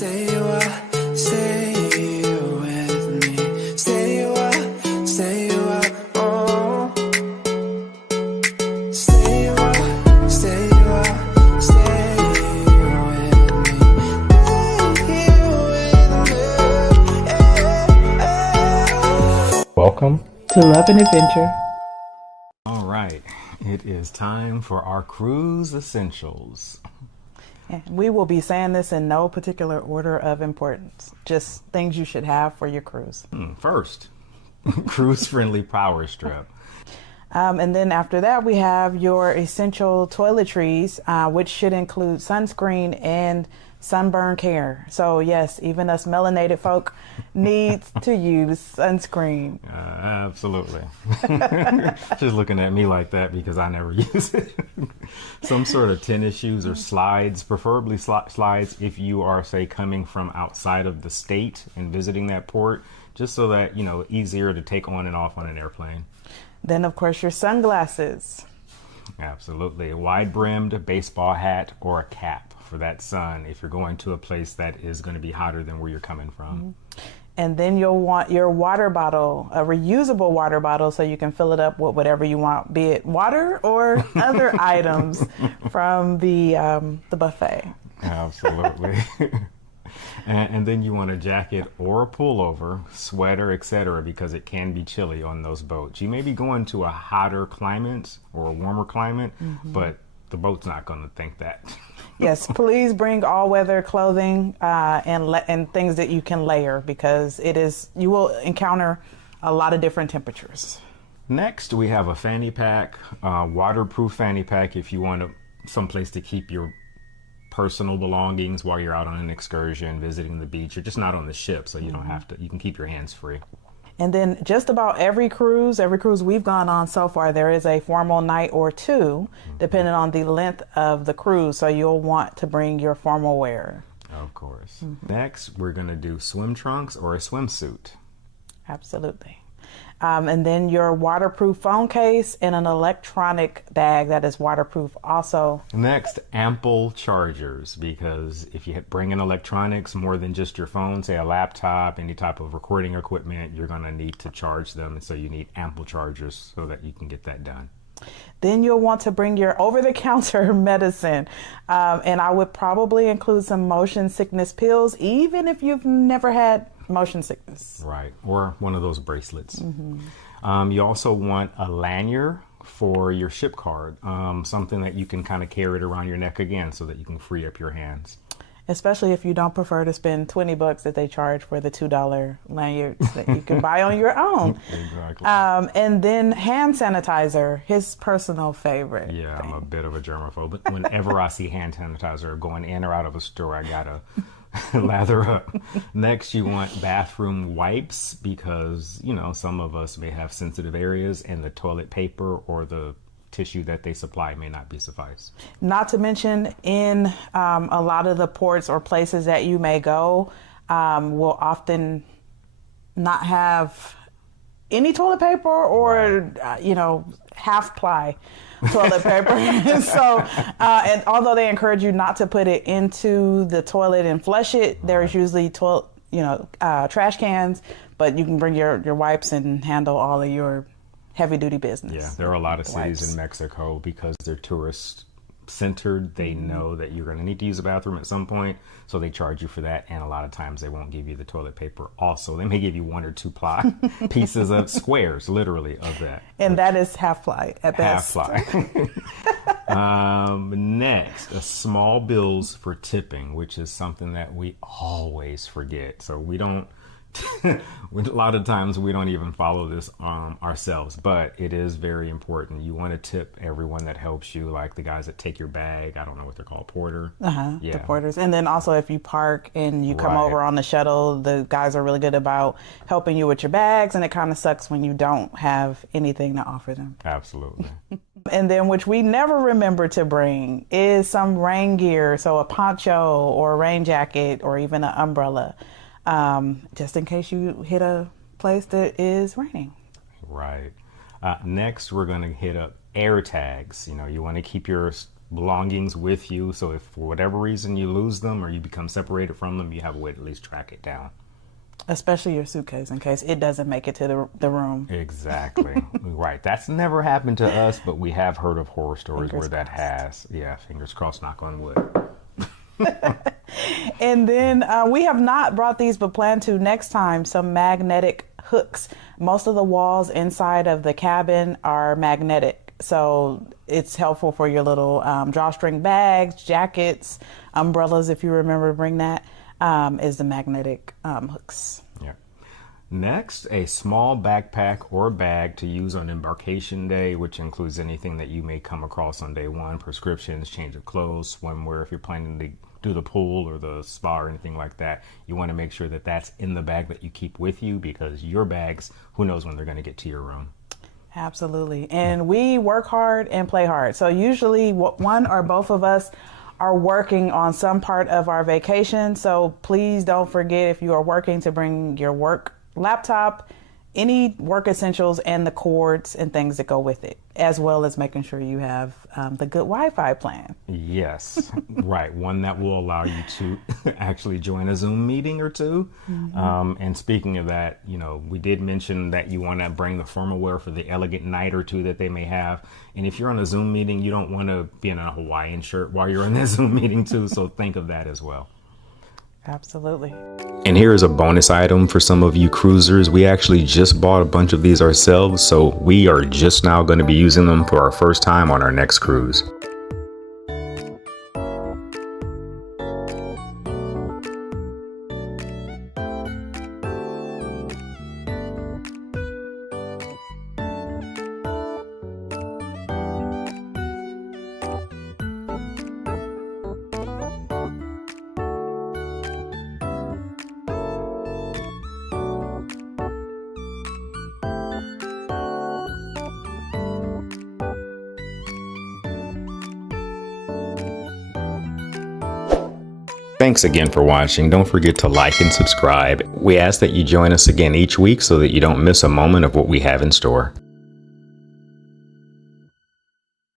Stay a while, stay with me. Stay a while, stay a while, oh. Stay a while, stay a while, stay with me. Welcome to Love and Adventure. All right, it is time for our cruise essentials. And we will be saying this in no particular order of importance, just things you should have for your cruise. First, cruise-friendly power strip. And then after that, we have your essential toiletries, which should include sunscreen and Sunburn Care. So yes, even us melanated folk need to use sunscreen. Absolutely. She's looking at me like that because I never use it. Some sort of tennis shoes or slides, preferably slides if you are, say, coming from outside of the state and visiting that port, just so that, you know, easier to take on and off on an airplane. Then, of course, your sunglasses. Absolutely. A wide-brimmed baseball hat or a cap for that sun if you're going to a place that is going to be hotter than where you're coming from. And then you'll want your water bottle, a reusable water bottle, so you can fill it up with whatever you want, be it water or other items from the buffet. Absolutely. And then you want a jacket or a pullover, sweater, etc., because it can be chilly on those boats. You may be going to a hotter climate or a warmer climate, but the boat's not going to think that. Yes, please bring all-weather clothing and things that you can layer, because you will encounter a lot of different temperatures. Next, we have a fanny pack, waterproof fanny pack if you want someplace to keep your personal belongings while you're out on an excursion, visiting the beach, or just not on the ship, so you don't have to. You can keep your hands free. And then just about every cruise we've gone on so far, there is a formal night or two, depending on the length of the cruise. So you'll want to bring your formal wear. Of course. Next, we're going to do swim trunks or a swimsuit. Absolutely. And then your waterproof phone case and an electronic bag that is waterproof also. Next, ample chargers, because if you bring in electronics more than just your phone, say a laptop, any type of recording equipment, you're going to need to charge them. And so you need ample chargers so that you can get that done. Then you'll want to bring your over-the-counter medicine. And I would probably include some motion sickness pills, even if you've never had motion sickness. Right, or one of those bracelets. You also want a lanyard for your ship card, something that you can kind of carry it around your neck again so that you can free up your hands. Especially if you don't prefer to spend $20 that they charge for the $2 lanyards that you can buy on your own. Exactly. And then hand sanitizer, his personal favorite. Yeah, I'm a bit of a germaphobe, but whenever I see hand sanitizer going in or out of a store, I gotta lather up. Next, you want bathroom wipes, because, you know, some of us may have sensitive areas and the toilet paper or the tissue that they supply may not be suffice. Not to mention, in a lot of the ports or places that you may go will often not have any toilet paper or, half ply toilet paper. So, and although they encourage you not to put it into the toilet and flush it, there's usually trash cans, but you can bring your wipes and handle all of your heavy duty business. Yeah, there are a lot of cities in Mexico, because they're tourist centered. They know that you're going to need to use a bathroom at some point, so they charge you for that. And a lot of times they won't give you the toilet paper. Also, they may give you 1 or 2 ply pieces of squares, literally, of that. And that is half ply at best. Half ply. Next, small bills for tipping, which is something that we always forget. So we don't. A lot of times we don't even follow this ourselves, but it is very important. You want to tip everyone that helps you, like the guys that take your bag. I don't know what they're called, porter. Yeah. The porters. And then also if you park and you come over on the shuttle, the guys are really good about helping you with your bags, and it kind of sucks when you don't have anything to offer them. Absolutely. And then, which we never remember to bring, is some rain gear, so a poncho or a rain jacket or even an umbrella. Just in case you hit a place that is raining. Right. Next, we're going to hit up air tags. You know, you want to keep your belongings with you. So if for whatever reason you lose them or you become separated from them, you have a way to at least track it down. Especially your suitcase, in case it doesn't make it to the room. Exactly. Right. That's never happened to us, but we have heard of horror stories Fingers where that crossed. has. Yeah, fingers crossed, knock on wood. And then we have not brought these, but plan to next time, some magnetic hooks. Most of the walls inside of the cabin are magnetic. So it's helpful for your little drawstring bags, jackets, umbrellas, if you remember to bring that, is the magnetic hooks. Yeah. Next, a small backpack or bag to use on embarkation day, which includes anything that you may come across on day one, prescriptions, change of clothes, swimwear, if you're planning to do the pool or the spa or anything like that. You want to make sure that that's in the bag that you keep with you, because your bags, who knows when they're going to get to your room. Absolutely. And we work hard and play hard. So usually one or both of us are working on some part of our vacation. So please don't forget, if you are working, to bring your work laptop, any work essentials, and the cords and things that go with it, as well as making sure you have the good Wi-Fi plan. Yes, right. One that will allow you to actually join a Zoom meeting or two. And speaking of that, you know, we did mention that you want to bring the formal wear for the elegant night or two that they may have. And if you're on a Zoom meeting, you don't want to be in a Hawaiian shirt while you're in that Zoom meeting too. So think of that as well. Absolutely. And here is a bonus item for some of you cruisers. We actually just bought a bunch of these ourselves, so we are just now going to be using them for our first time on our next cruise. Thanks again for watching. Don't forget to like and subscribe. We ask that you join us again each week so that you don't miss a moment of what we have in store.